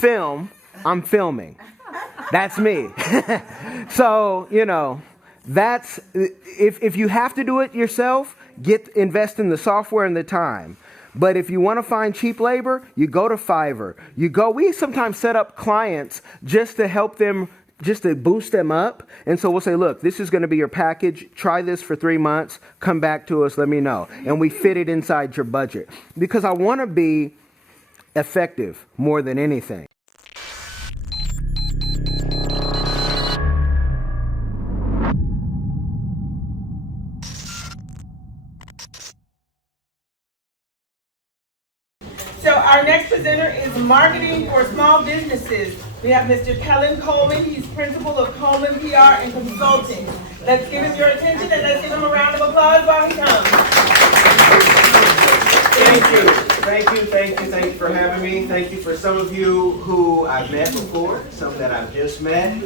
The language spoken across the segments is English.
film, I'm filming. That's me. So, that's, if you have to do it yourself, invest in the software and the time. But if you want to find cheap labor, you go to Fiverr. We sometimes set up clients just to help them, just to boost them up. And so we'll say, look, this is going to be your package. Try this for 3 months. Come back to us. Let me know. And we fit it inside your budget. Because I want to be effective more than anything. So our next presenter is Marketing for Small Businesses. We have Mr. Kellen Coleman. He's principal of Coleman PR and Consulting. Let's give him your attention and let's give him a round of applause while he comes. Thank you for having me. Thank you for some of you who I've met before, some that I've just met.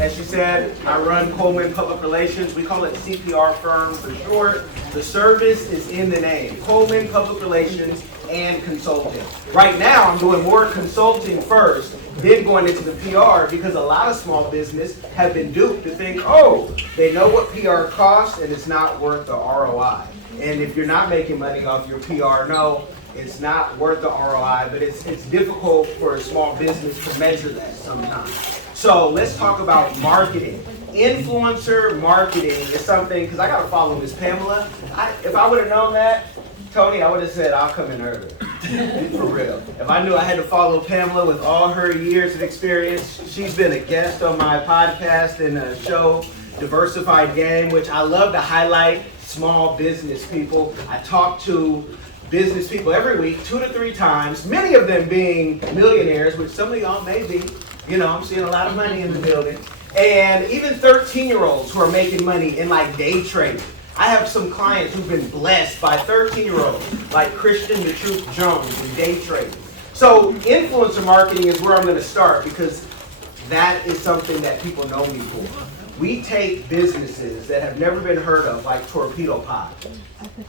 As you said, I run Coleman Public Relations. We call it CPR firm for short. The service is in the name, Coleman Public Relations and Consulting. Right now, I'm doing more consulting first, then going into the PR, because a lot of small business have been duped to think, oh, they know what PR costs and it's not worth the ROI. And if you're not making money off your PR, no, it's not worth the ROI, but it's difficult for a small business to measure that sometimes. So let's talk about marketing. Influencer marketing is something, because I got to follow Miss Pamela. If I would have known that, Tony, I would have said, I'll come in earlier. For real. If I knew I had to follow Pamela with all her years of experience, she's been a guest on my podcast and a show, Diversified Game, which I love to highlight small business people. I talk to business people every week, 2 to 3 times, many of them being millionaires, which some of y'all may be. I'm seeing a lot of money in the building. And even 13-year-olds who are making money in like day trading. I have some clients who've been blessed by 13-year-olds like Christian the Truth Jones in day trading. So influencer marketing is where I'm going to start, because that is something that people know me for. We take businesses that have never been heard of, like Torpedo Pop,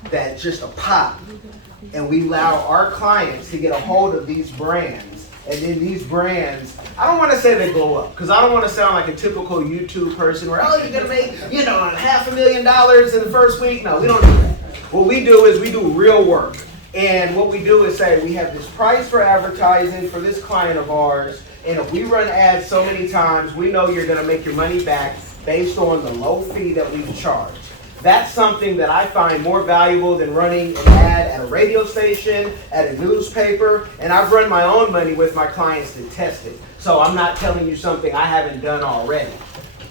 that's just a pop, and we allow our clients to get a hold of these brands. And then these brands, I don't want to say they blow up, because I don't want to sound like a typical YouTube person where, oh, you're going to make, $500,000 in the first week. No, we don't do that. What we do is we do real work. And what we do is say, we have this price for advertising for this client of ours, and if we run ads so many times, we know you're going to make your money back based on the low fee that we've charged. That's something that I find more valuable than running an ad at a radio station, at a newspaper, and I've run my own money with my clients to test it. So I'm not telling you something I haven't done already.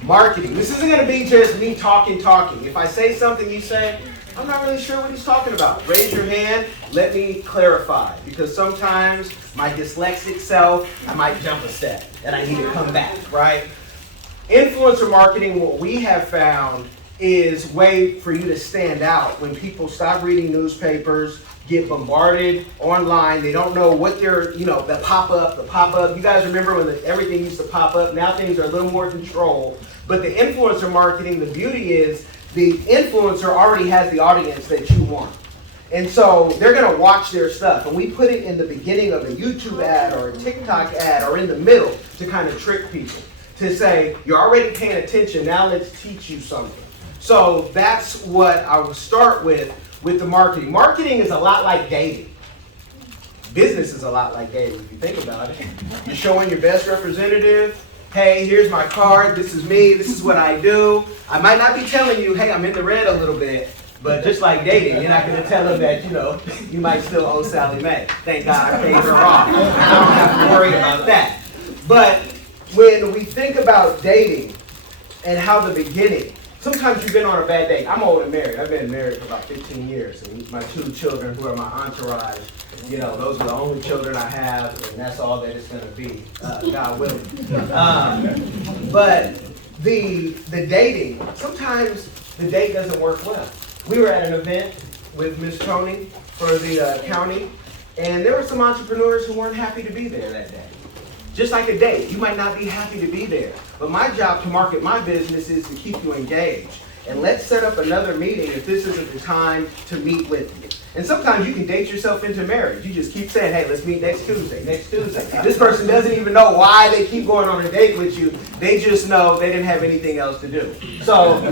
Marketing. This isn't going to be just me talking. If I say something you say, I'm not really sure what he's talking about. Raise your hand, let me clarify, because sometimes my dyslexic self, I might jump a step and I need to come back, right? Influencer marketing, what we have found is a way for you to stand out when people stop reading newspapers, get bombarded online. They don't know what they're, the pop-up. You guys remember when everything used to pop up? Now things are a little more controlled. But the influencer marketing, the beauty is the influencer already has the audience that you want. And so they're going to watch their stuff. And we put it in the beginning of a YouTube ad or a TikTok ad or in the middle to kind of trick people. To say, you're already paying attention, now let's teach you something. So that's what I will start with the marketing. Marketing is a lot like dating. Business is a lot like dating, if you think about it. You're showing your best representative, hey, here's my card, this is me, this is what I do. I might not be telling you, hey, I'm in the red a little bit, but just like dating, you're not going to tell them that, you might still owe Sally Mae. Thank God I paid her off. I don't have to worry about that. But when we think about dating and how the beginning, sometimes you've been on a bad date. I'm old and married. I've been married for about 15 years. And my 2 children, who are my entourage, those are the only children I have, and that's all that it's going to be, God willing. But the dating, sometimes the date doesn't work well. We were at an event with Miss Tony for the county, and there were some entrepreneurs who weren't happy to be there that day. Just like a date, you might not be happy to be there. But my job to market my business is to keep you engaged. And let's set up another meeting if this isn't the time to meet with you. And sometimes you can date yourself into marriage. You just keep saying, hey, let's meet next Tuesday. This person doesn't even know why they keep going on a date with you. They just know they didn't have anything else to do. So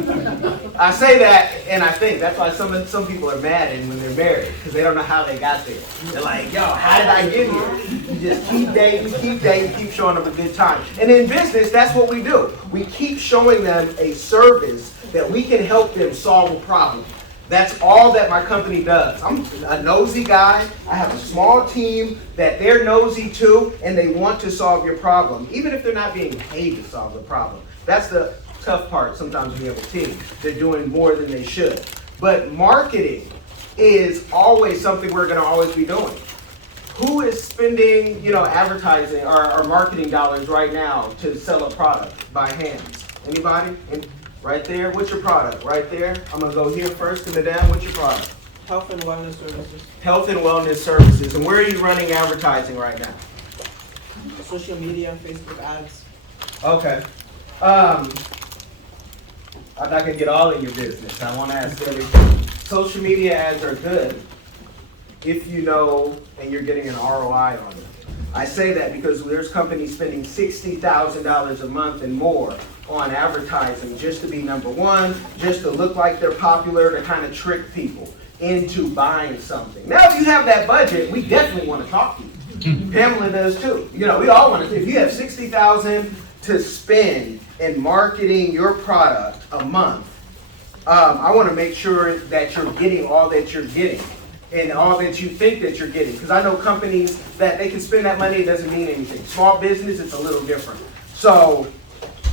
I say that, and I think that's why some people are mad when they're married, because they don't know how they got there. They're like, yo, how did I get here? You just keep dating, keep showing them a good time. And in business, that's what we do. We keep showing them a service that we can help them solve a problem. That's all that my company does. I'm a nosy guy. I have a small team that they're nosy too, and they want to solve your problem, even if they're not being paid to solve the problem. That's the tough part sometimes when you have a team. They're doing more than they should. But marketing is always something we're going to always be doing. Who is spending, advertising or marketing dollars right now to sell a product by hands? Anybody? Right there, what's your product? Right there. I'm gonna go here first and then down. What's your product? Health and wellness services. Health and wellness services. And where are you running advertising right now? Social media, Facebook ads. Okay. I'm not gonna get all in your business. I want to ask everything. Social media ads are good if you know and you're getting an ROI on them. I say that because there's companies spending $60,000 a month and more on advertising just to be number one, just to look like they're popular, to kind of trick people into buying something. Now, if you have that budget, we definitely want to talk to you. Pamela does too. We all want to. If you have $60,000 to spend in marketing your product a month, I want to make sure that you're getting all that you're getting and all that you think that you're getting. Because I know companies that they can spend that money, it doesn't mean anything. Small business, it's a little different. So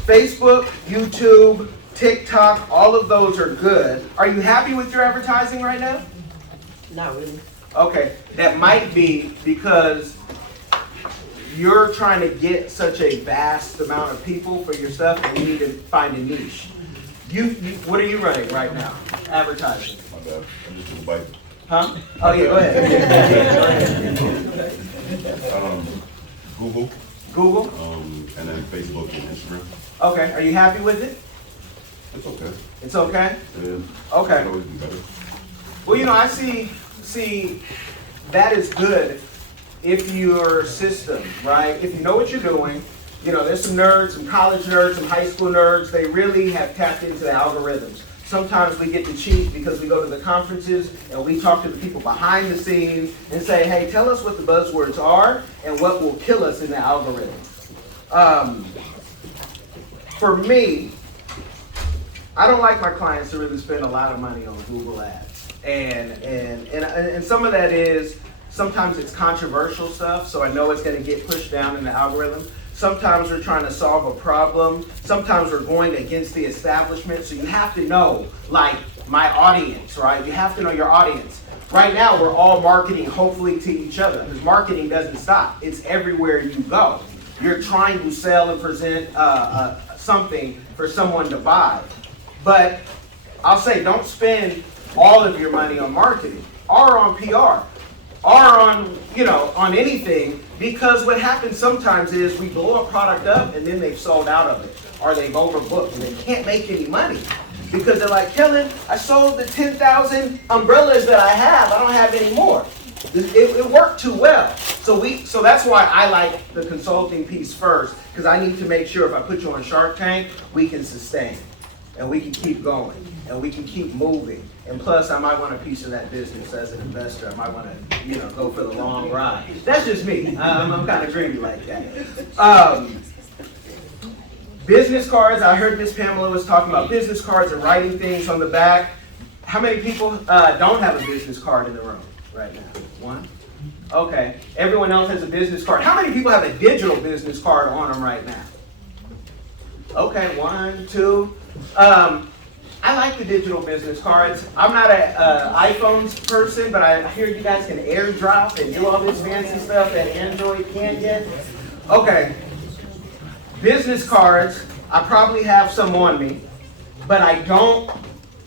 Facebook, YouTube, TikTok, all of those are good. Are you happy with your advertising right now? Not really. Okay, that might be because you're trying to get such a vast amount of people for your stuff and you need to find a niche. What are you running right now? Advertising. My bad. I'm just gonna bite. Huh? Oh yeah, go ahead. Google, Google? and then Facebook and Instagram. Okay, are you happy with it? It's okay. It's okay? Yeah. Okay. It always be better. Well, I see that is good if your system, right? If you know what you're doing, there's some nerds, some college nerds, some high school nerds, they really have tapped into the algorithms. Sometimes we get to cheat because we go to the conferences and we talk to the people behind the scenes and say, hey, tell us what the buzzwords are and what will kill us in the algorithm. For me, I don't like my clients to really spend a lot of money on Google ads. And some of that is, sometimes it's controversial stuff, so I know it's going to get pushed down in the algorithm. Sometimes we're trying to solve a problem. Sometimes we're going against the establishment. So you have to know, like, my audience, right? You have to know your audience. Right now, we're all marketing, hopefully, to each other. Because marketing doesn't stop. It's everywhere you go. You're trying to sell and present something for someone to buy. But I'll say, don't spend all of your money on marketing or on PR or on anything. Because what happens sometimes is we blow a product up and then they've sold out of it or they've overbooked and they can't make any money because they're like, Kellen, I sold the 10,000 umbrellas that I have. I don't have any more. It worked too well. So that's why I like the consulting piece first, because I need to make sure if I put you on Shark Tank, we can sustain and we can keep going and we can keep moving. And plus, I might want a piece of that business as an investor. I might want to, go for the long ride. That's just me. I'm kind of greedy like that. Business cards. I heard Miss Pamela was talking about business cards and writing things on the back. How many people don't have a business card in the room right now? One? Okay. Everyone else has a business card. How many people have a digital business card on them right now? Okay, one, two. I like the digital business cards. I'm not an iPhones person, but I hear you guys can AirDrop and do all this fancy stuff that Android can't yet. Okay, business cards, I probably have some on me, but I don't,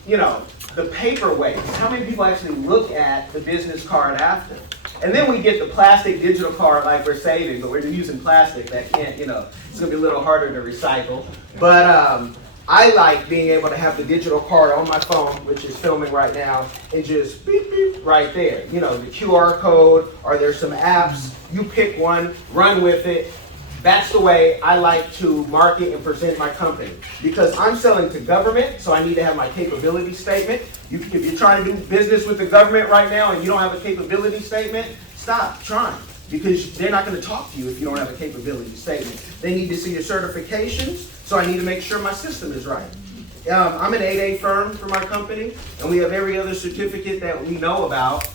the paperweights. How many people actually look at the business card after? And then we get the plastic digital card like we're saving, but we're using plastic that can't, it's going to be a little harder to recycle. But I like being able to have the digital card on my phone, which is filming right now, and just beep, beep, right there. You know, the QR code, or there's some apps. You pick one, run with it. That's the way I like to market and present my company. Because I'm selling to government, so I need to have my capability statement. If you're trying to do business with the government right now and you don't have a capability statement, stop trying. Because they're not going to talk to you if you don't have a capability statement. They need to see your certifications, so I need to make sure my system is right. I'm an 8A firm for my company, and we have every other certificate that we know about,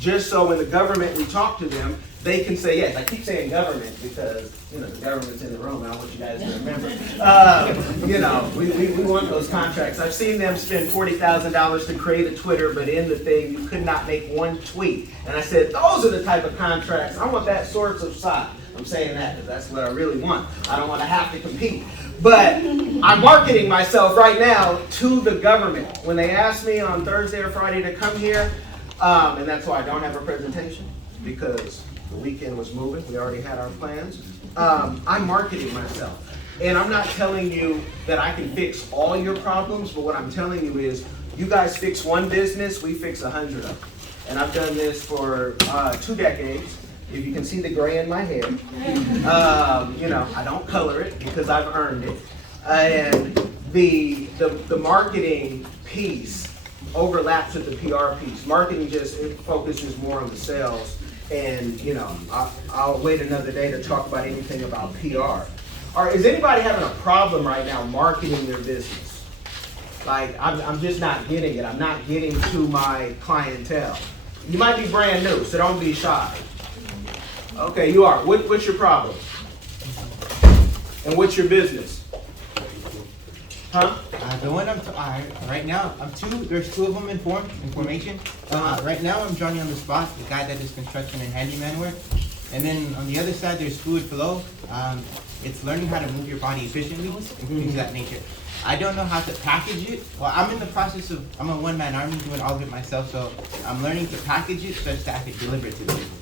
just so when the government, we talk to them, they can say yes. I keep saying government because, you know, the government's in the room. I want you guys to remember. You know, we want those contracts. I've seen them spend $40,000 to create a Twitter, but in the thing, you could not make one tweet. And I said, those are the type of contracts. I want that source of side. I'm saying that because that's what I really want. I don't want to have to compete. But I'm marketing myself right now to the government. When they ask me on Thursday or Friday to come here, and that's why I don't have a presentation, because the weekend was moving. We already had our plans. I'm marketing myself. And I'm not telling you that I can fix all your problems, but what I'm telling you is you guys fix one business, we fix 100 of them. And I've done this for 2 decades. If you can see the gray in my hair. You know, I don't color it because I've earned it. And the marketing piece overlaps with the PR piece. Marketing just, it focuses more on the sales. And, you know, I'll wait another day to talk about anything about PR. Or is anybody having a problem right now marketing their business? Like, I'm just not getting it. I'm not getting to my clientele. You might be brand new, so don't be shy. Okay, you are. What's your problem? And what's your business? Huh? The one right now, there's 2 of them in formation. Right now I'm Johnny on the spot, the guy that does construction and handyman work. And then on the other side, there's Fluid Flow. It's learning how to move your body efficiently, things of that nature. I don't know how to package it. Well, I'm in the process of, I'm a one-man army doing all of it myself, so I'm learning to package it such that I can deliver it to the people.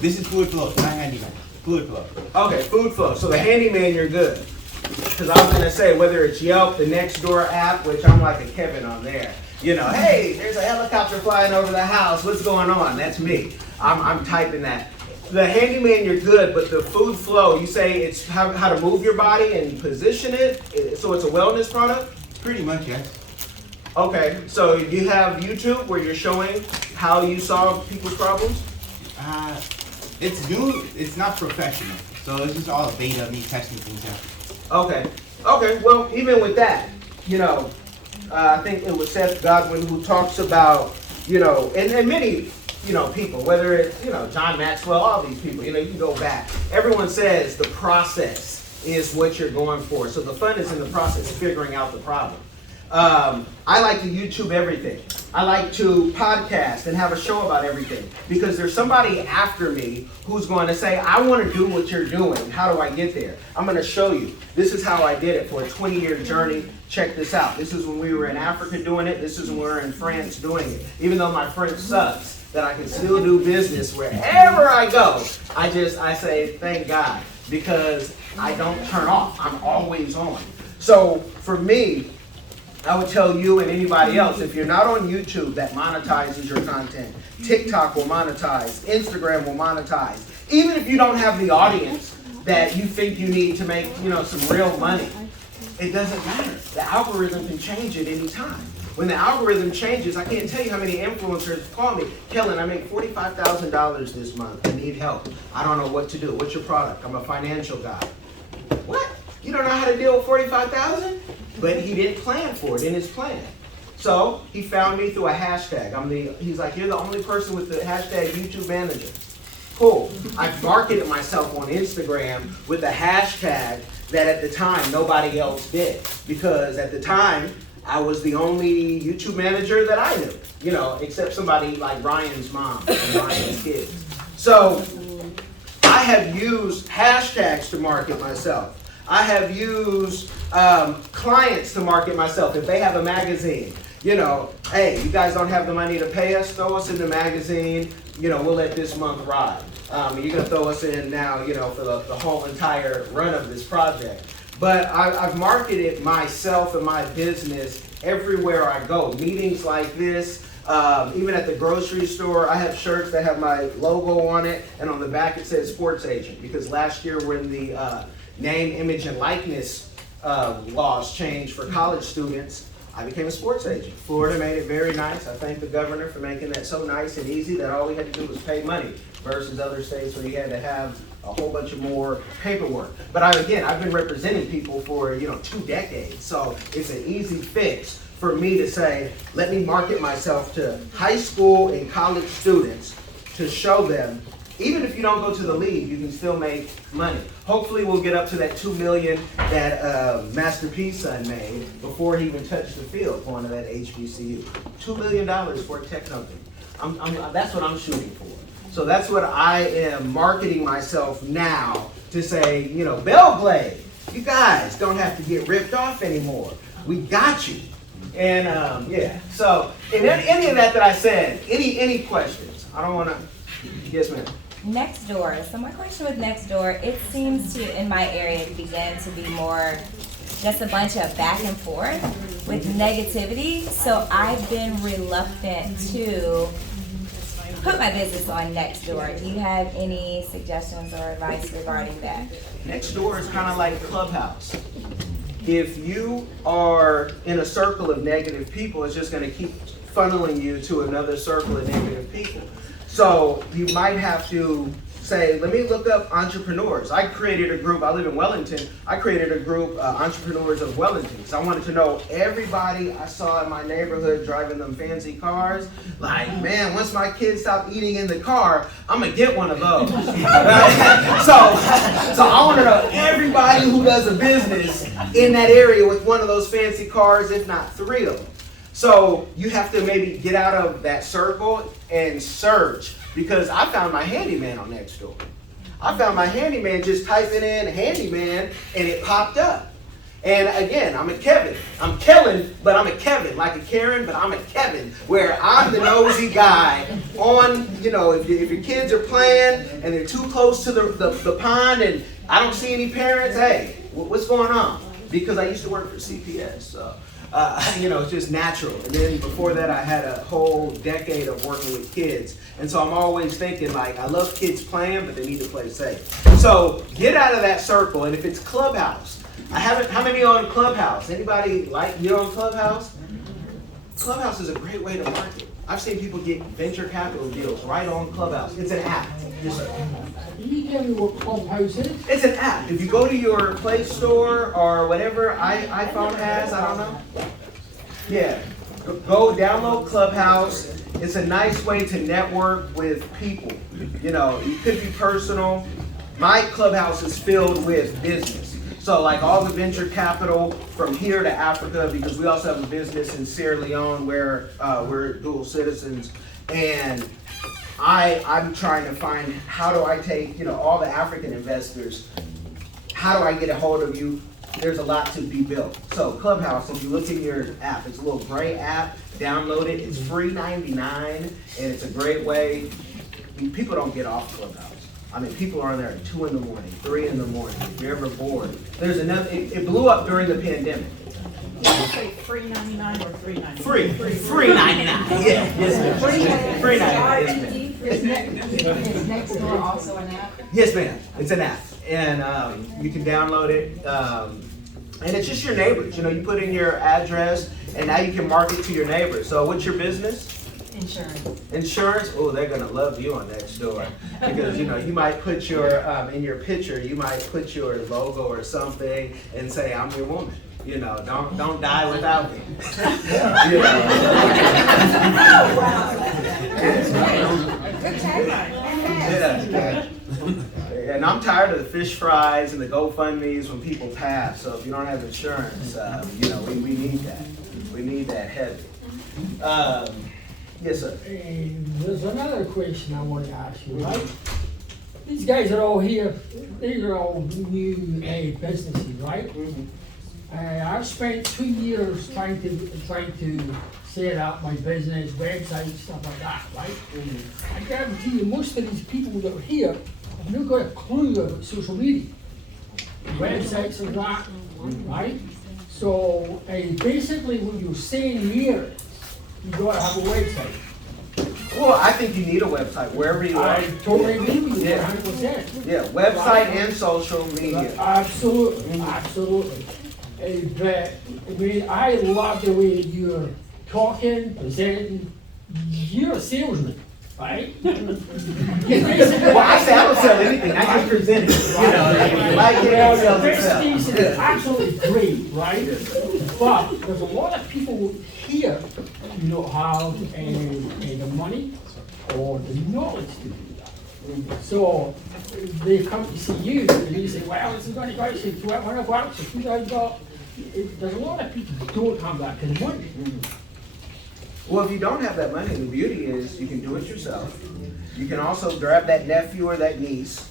This is Fluid Flow, not handyman. Fluid Flow. Okay, Food Flow. So the handyman, you're good. Because I was going to say, whether it's Yelp, the Nextdoor app, which I'm like a Kevin on there. You know, hey, there's a helicopter flying over the house. What's going on? That's me. I'm typing that. The handyman, you're good, but the Food Flow, you say it's how to move your body and position it, so it's a wellness product? Pretty much, yes. Okay, so you have YouTube where you're showing how you solve people's problems? It's new, it's not professional. So it's just all beta of me testing things out. Okay, well, even with that, you know, I think it was Seth Godwin who talks about, you know, and many, you know, people, whether it's, you know, John Maxwell, all these people, you know, you can go back. Everyone says the process is what you're going for. So the fun is in the process of figuring out the problem. I like to YouTube everything. I like to podcast and have a show about everything because there's somebody after me who's going to say, I want to do what you're doing. How do I get there? I'm going to show you. This is how I did it for a 20-year journey. Check this out. This is when we were in Africa doing it. This is when we were in France doing it. Even though my French sucks, that I can still do business wherever I go. I say, thank God, because I don't turn off. I'm always on. So for me, I would tell you and anybody else, if you're not on YouTube, that monetizes your content. TikTok will monetize. Instagram will monetize. Even if you don't have the audience that you think you need to make, you know, some real money, it doesn't matter. The algorithm can change at any time. When the algorithm changes, I can't tell you how many influencers call me. Kellen, I make $45,000 this month. I need help. I don't know what to do. What's your product? I'm a financial guy. What? You don't know how to deal with $45,000? But he didn't plan for it in his plan. So he found me through a hashtag. He's like, you're the only person with the hashtag YouTube manager. Cool. I marketed myself on Instagram with a hashtag that at the time nobody else did. Because at the time, I was the only YouTube manager that I knew, you know, except somebody like Ryan's mom and Ryan's kids. So I have used hashtags to market myself. I have used clients to market myself. If they have a magazine, you know, hey, you guys don't have the money to pay us, throw us in the magazine, you know, we'll let this month ride. You're going to throw us in now, you know, for the whole entire run of this project. But I've marketed myself and my business everywhere I go. Meetings like this, even at the grocery store, I have shirts that have my logo on it, and on the back it says sports agent. Because last year when the name, image, and likeness laws changed for college students, I became a sports agent. Florida made it very nice. I thank the governor for making that so nice and easy that all we had to do was pay money versus other states where you had to have a whole bunch of more paperwork. But I've been representing people for 2 decades, so it's an easy fix for me to say, let me market myself to high school and college students to show them, even if you don't go to the league, you can still make money. Hopefully we'll get up to that $2 million that Master P's son made before he even touched the field going to that HBCU. $2 million for a tech company. That's what I'm shooting for. So that's what I am marketing myself now to say, Bellblade, you guys don't have to get ripped off anymore. We got you. And yeah, so in any of that I said, any questions? I don't want to, yes ma'am. Nextdoor. So my question with Nextdoor, it seems to, in my area, begin to be more just a bunch of back and forth with negativity. So I've been reluctant to put my business on Nextdoor. Do you have any suggestions or advice regarding that? Nextdoor is kind of like Clubhouse. If you are in a circle of negative people, it's just going to keep funneling you to another circle of negative people. So you might have to say, let me look up entrepreneurs. I created a group, I live in Wellington, I created a group, Entrepreneurs of Wellington, because I wanted to know everybody I saw in my neighborhood driving them fancy cars. Like, man, once my kids stop eating in the car, I'm going to get one of those. Right? So I want to know everybody who does a business in that area with one of those fancy cars, if not 3 of them. So you have to maybe get out of that circle and search, because I found my handyman on Nextdoor. I found my handyman just typing in handyman and it popped up. And again, I'm a Kevin. I'm Kellen, but I'm a Kevin. Like a Karen, but I'm a Kevin, where I'm the nosy guy on, if your kids are playing and they're too close to the pond and I don't see any parents, hey, what's going on? Because I used to work for CPS, so. It's just natural. And then before that, I had a whole decade of working with kids. And so I'm always thinking, like, I love kids playing, but they need to play safe. So get out of that circle. And if it's Clubhouse, how many are on Clubhouse? Anybody you're on Clubhouse? Clubhouse is a great way to market. I've seen people get venture capital deals right on Clubhouse. It's an app. Yes, sir. Can you tell me what Clubhouse is? It's an app. If you go to your Play Store or whatever iPhone has, I don't know. Yeah. Go download Clubhouse. It's a nice way to network with people. It could be personal. My Clubhouse is filled with business. So like all the venture capital from here to Africa, because we also have a business in Sierra Leone where we're dual citizens. And I'm trying to find, how do I take, all the African investors, how do I get a hold of you? There's a lot to be built. So Clubhouse, if you look in your app, it's a little gray app, download it. It's free $99, and it's a great way. People don't get off Clubhouse. People are on there at 2 in the morning, 3 in the morning, if you're ever bored. There's another, it blew up during the pandemic. Did you say free 99 or $3.99? Free 99. Yeah, yes ma'am. Free 99, yes ma'am. Is Nextdoor also an app? Yes ma'am, it's an app. And you can download it. And it's just your neighbors. You put in your address and now you can market to your neighbors. So what's your business? Insurance. Insurance? Oh, they're gonna love you on Nextdoor, because you might put your in your picture, you might put your logo or something and say, "I'm your woman." Don't die without me. Yeah. And I'm tired of the fish fries and the GoFundMes when people pass. So if you don't have insurance, we need that. We need that heavy. Yes, sir. And there's another question I want to ask you, right? These guys are all here, these are all new businesses, right? I've spent 2 years trying to set up my business, website, stuff like that, right? I guarantee you, most of these people that are here have not got a clue about social media. Websites are that, right? So, basically what you're saying here, you gotta have a website. Well, I think you need a website wherever you are. I totally agree with you, Yeah. 100%. Yeah, website and social media. Absolutely, absolutely. But, I mean, I love the way you're talking, presenting. You're a salesman, right? Well, I say I don't sell anything, I just present it, you know, like it Well, sells your itself. presentation is absolutely great, right? But there's a lot of people here who don't have the money or the knowledge to do that. So they come to see you and you say, well, this is going to cost you $1,200 or $2,000. There's a lot of people who don't have that kind of money. Well, if you don't have that money, the beauty is you can do it yourself. You can also grab that nephew or that niece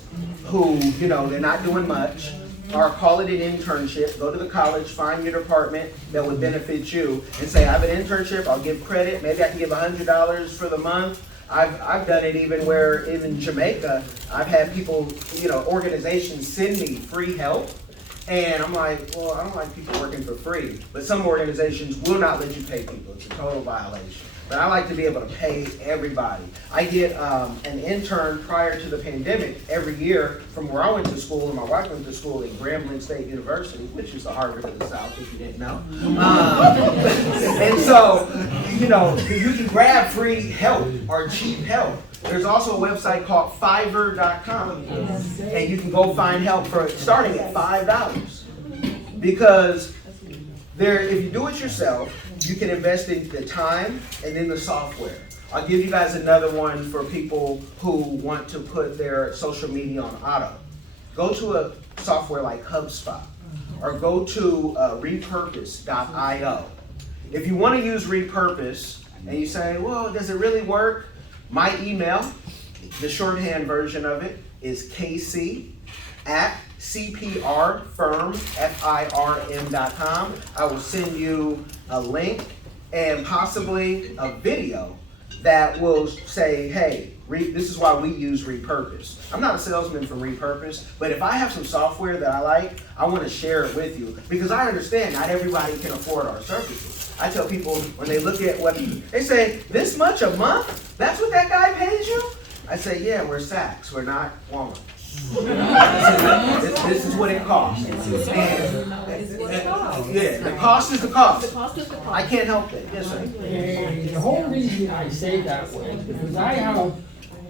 who, you know, they're not doing much, or call it an internship, go to the college, find your department that would benefit you, and say, I have an internship, I'll give credit, maybe I can give $100 for the month. I've done it even where, in Jamaica, I've had people, you know, organizations send me free help. And I'm like, well, I don't like people working for free, but some organizations will not let you pay people. It's a total violation. But I like to be able to pay everybody. I get an intern prior to the pandemic every year from where I went to school, and my wife went to school at Grambling State University, which is the Harvard of the South, if you didn't know. And so, you know, you can grab free help or cheap help. There's also a website called Fiverr.com, and you can go find help for starting at $5. Because if you do it yourself, you can invest in the time and then the software. I'll give you guys another one for people who want to put their social media on auto. Go to a software like HubSpot, or go to repurpose.io. If you want to use Repurpose and you say, well, does it really work? My email, the shorthand version of it, is kc@cprfirm.com. I will send you a link and possibly a video that will say, hey, this is why we use Repurpose. I'm not a salesman for Repurpose, but if I have some software that I like, I want to share it with you, because I understand not everybody can afford our services. I tell people when they look at what, they say, this much a month? That's what that guy pays you? I say, yeah, we're Saks, we're not Walmart. This is what it costs. And, yeah, the cost is the cost. I can't help it. Yes, sir. And the whole reason I say that was because I have,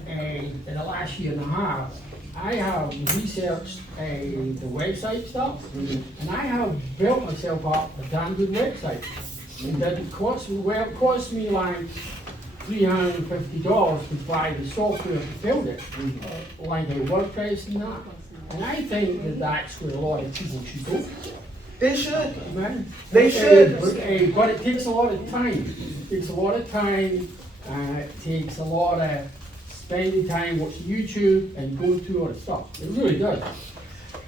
in the last year and a half, I have researched the website stuff, and I have built myself up a damn good website. And that it cost me, well, it cost me like $350 to buy the software to build it, like a WordPress and that. And I think that that's where a lot of people should go. They should. Man. They should. But it takes a lot of time. It takes a lot of time. It takes a lot of spending time watching YouTube and going through all the stuff. It really does.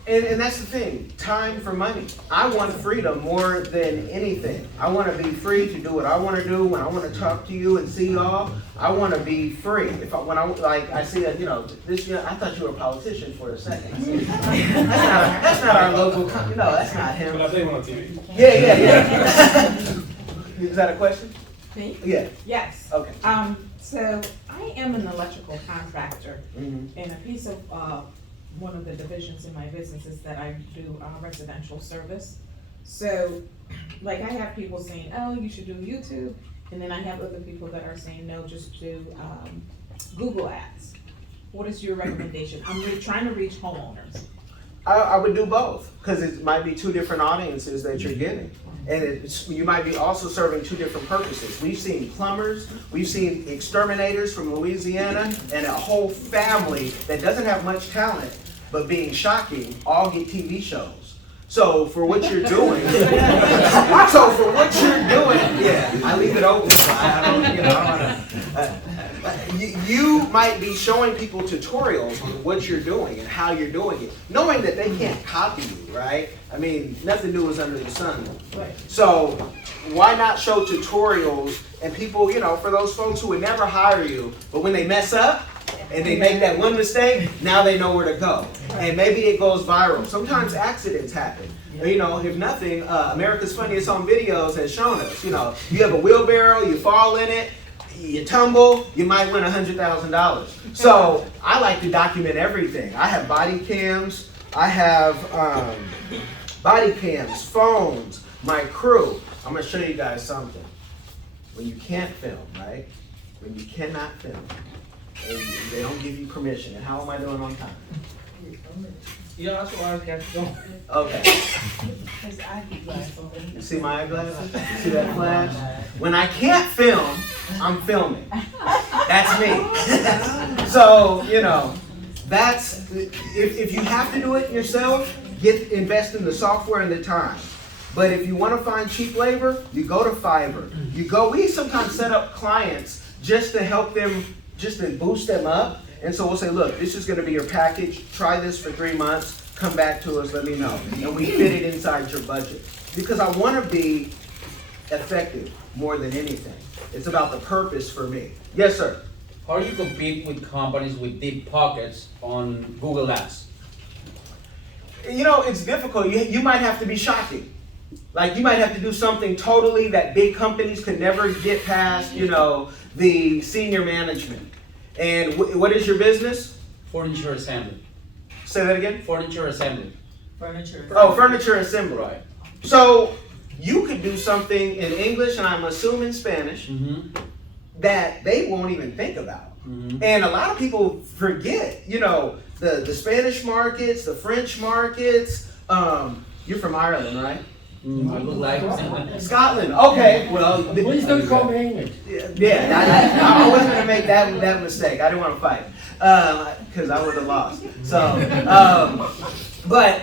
And that's the thing, time for money. I want freedom more than anything. I want to be free to do what I want to do. When I want to talk to you and see y'all, I want to be free. I see that, you know, this year, I thought you were a politician for a second. That's not our local, no, that's not him. But I think on TV. Yeah. Is that a question? Me? Yeah. Yes. Okay. So I am an electrical contractor, Mhm. and a piece of, one of the divisions in my business is that I do residential service. So, like, I have people saying, oh, you should do YouTube, and then I have other people that are saying, no, just do Google Ads. What is your recommendation? I'm trying to reach homeowners. I would do both, because it might be two different audiences that you're getting. And you might be also serving two different purposes. We've seen plumbers, we've seen exterminators from Louisiana, and a whole family that doesn't have much talent, but being shocking, all get TV shows. So for what you're doing, yeah, I leave it open. I don't want to. You might be showing people tutorials on what you're doing and how you're doing it, knowing that they can't copy you, right? I mean, nothing new is under the sun. Right. So why not show tutorials and people, you know, for those folks who would never hire you, but when they mess up, and they make that one mistake, now they know where to go. And maybe it goes viral. Sometimes accidents happen. You know, if nothing, America's Funniest Home Videos has shown us, you know, you have a wheelbarrow, you fall in it, you tumble, you might win $100,000. So I like to document everything. I have body cams, I have body cams, phones, my crew. I'm gonna show you guys something. When you can't film, right? When you cannot film, and they don't give you permission. And how am I doing on time? Yeah, that's why I got to go. Okay. You see my eyeglasses? You see that flash? When I can't film, I'm filming. That's me. So, you know, that's, if you have to do it yourself, invest in the software and the time. But if you want to find cheap labor, you go to Fiverr. We sometimes set up clients just to help them, just to boost them up. And so we'll say, look, this is going to be your package. Try this for 3 months. Come back to us, let me know. And we fit it inside your budget. Because I want to be effective more than anything. It's about the purpose for me. Yes, sir. How do you compete with companies with deep pockets on Google Ads? You know, it's difficult. You might have to be shocking. Like, you might have to do something totally that big companies could never get past, you know, the senior management. And what is your business? Furniture assembly. Say that again? Furniture assembly. Oh, furniture assembly. Right. So you could do something in English, and I'm assuming Spanish, that they won't even think about. And a lot of people forget, you know, the Spanish markets, the French markets. You're from Ireland, right? I look like Scotland. Okay, well. Please don't call me English. Yeah, I wasn't going to make that mistake. I didn't want to fight, because I would have lost. So, but,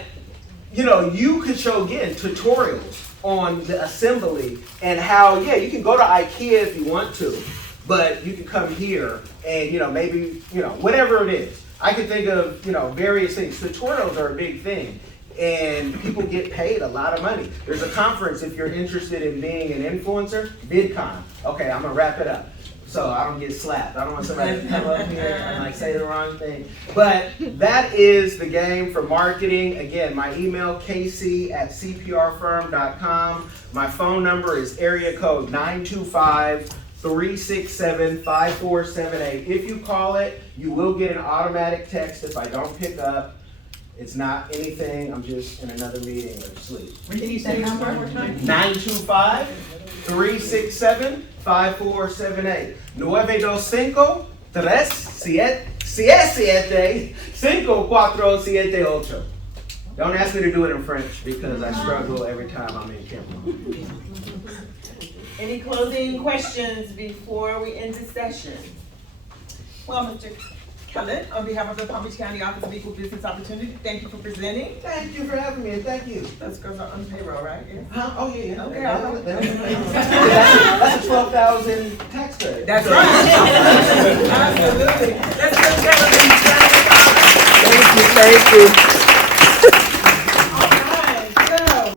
you know, you could show, again, tutorials on the assembly and how, yeah, you can go to IKEA if you want to, but you can come here and, you know, maybe, you know, whatever it is. I can think of, you know, various things. Tutorials are a big thing. And people get paid a lot of money. There's a conference if you're interested in being an influencer, VidCon. Okay, I'm gonna wrap it up so I don't get slapped. I don't want somebody to come up here and like say the wrong thing. But that is the game for marketing. Again, my email, kc@cprfirm.com. My phone number is area code 925-367-5478. If you call it, you will get an automatic text if I don't pick up. It's not anything, I'm just in another meeting or sleep. Can you say that number one more time? 925-367-5478. 925-367-5478. Don't ask me to do it in French because I struggle every time I'm in camera. Any closing questions before we end the session? Well, Mr. Kellen, on behalf of the Palm Beach County Office of Equal Business Opportunity, thank you for presenting. Thank you for having me, and thank you. Those girls are on payroll, right? Yeah. Huh? Oh, yeah. Okay, That's a 12,000 tax credit. That's right. Absolutely. Let's give Kellen Thank you. All right, so.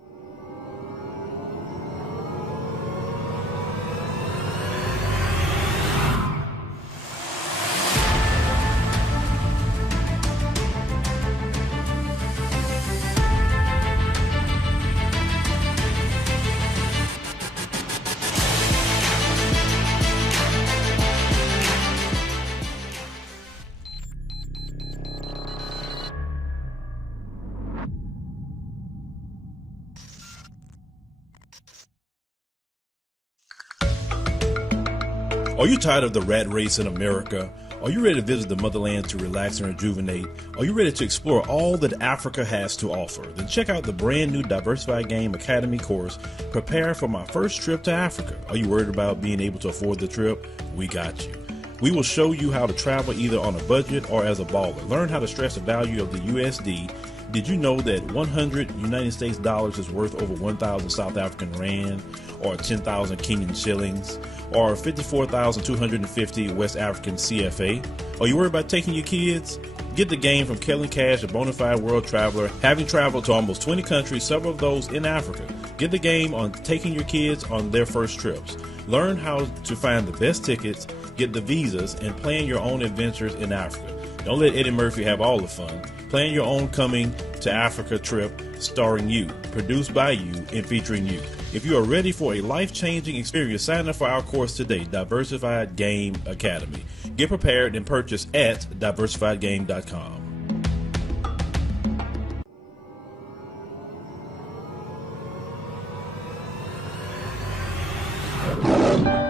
Are you tired of the rat race in America? Are you ready to visit the motherland to relax and rejuvenate? Are you ready to explore all that Africa has to offer? Then check out the brand new Diversified Game Academy course, Prepare for My First Trip to Africa. Are you worried about being able to afford the trip? We got you. We will show you how to travel either on a budget or as a baller. Learn how to stress the value of the USD. Did you know that 100 United States dollars is worth over 1,000 South African rand, or 10,000 Kenyan shillings, or 54,250 West African CFA? Are you worried about taking your kids? Get the game from Kellen, a bona fide world traveler, having traveled to almost 20 countries, several of those in Africa. Get the game on taking your kids on their first trips. Learn how to find the best tickets, get the visas, and plan your own adventures in Africa. Don't let Eddie Murphy have all the fun. Plan your own coming to Africa trip starring you, produced by you, and featuring you. If you are ready for a life-changing experience, sign up for our course today, Diversified Game Academy. Get prepared and purchase at diversifiedgame.com.